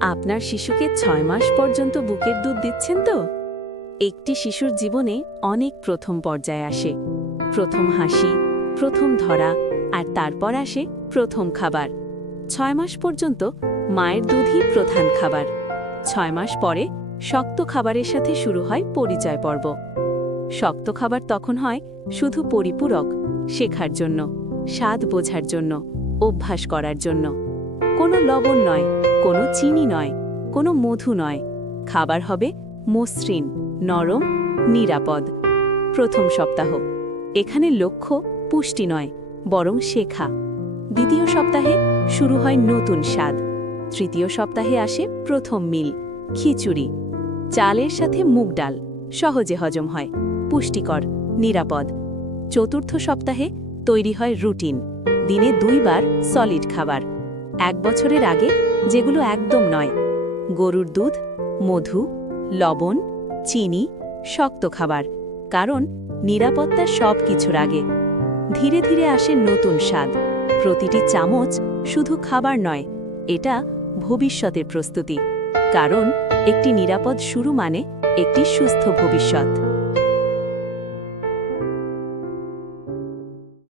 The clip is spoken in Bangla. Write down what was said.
আপনার শিশুকে ৬ মাস পর্যন্ত বুকের দুধ দিচ্ছেন তো? একটি শিশুর জীবনে অনেক প্রথম পর্যায়ে আসে। প্রথম হাসি, প্রথম ধরা, আর তারপর আসে প্রথম খাবার। ৬ মাস পর্যন্ত মায়ের দুধই প্রধান খাবার। ৬ মাস পরে শক্ত খাবারের সাথে শুরু হয় পরিচয় পর্ব। শক্ত খাবার তখন হয় শুধু পরিপূরক, শেখার জন্য, স্বাদ বোঝার জন্য, অভ্যাস করার জন্য। কোনো লবণ নয়, কোনো চিনি নয়, কোনো মধু নয়। খাবার হবে মসৃণ, নরম, নিরাপদ। প্রথম সপ্তাহ, এখানে লক্ষ্য পুষ্টি নয়, বরং শেখা। দ্বিতীয় সপ্তাহে শুরু হয় নতুন স্বাদ। তৃতীয় সপ্তাহে আসে প্রথম মিল, খিচুড়ি, চালের সাথে মুগ ডাল, সহজে হজম হয়, পুষ্টিকর, নিরাপদ। চতুর্থ সপ্তাহে তৈরি হয় রুটিন, দিনে 2 বার সলিড খাবার। 1 বছরের আগে যেগুলো একদম নয়: গরুর দুধ, মধু, লবণ, চিনি, শক্ত খাবার, কারণ নিরাপত্তা সব কিছুর আগে। ধীরে ধীরে আসে নতুন স্বাদ। প্রতিটি চামচ শুধু খাবার নয়, এটা ভবিষ্যতের প্রস্তুতি, কারণ একটি নিরাপদ শুরু মানে একটি সুস্থ ভবিষ্যৎ।